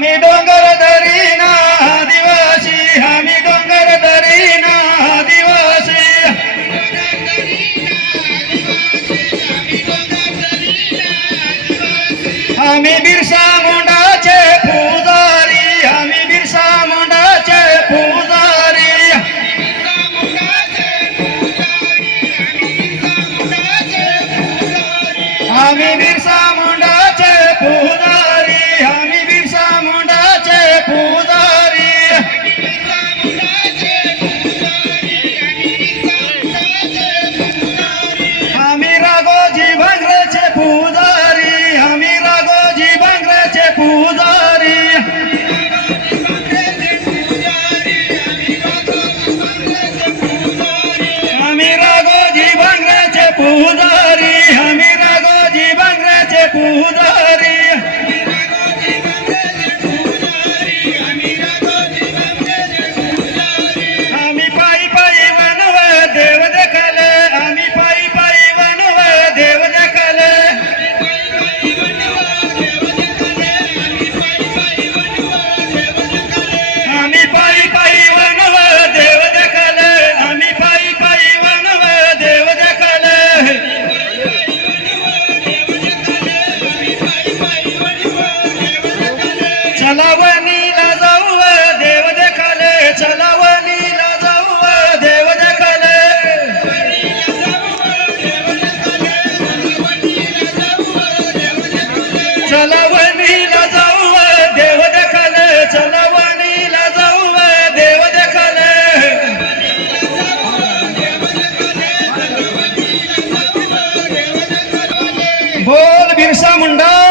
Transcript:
आम्ही डोंगर धरीना आदिवासी हमी डोंगर धरीना आदिवासी. आम्ही बिरसा बोल बिरसा मुंडा.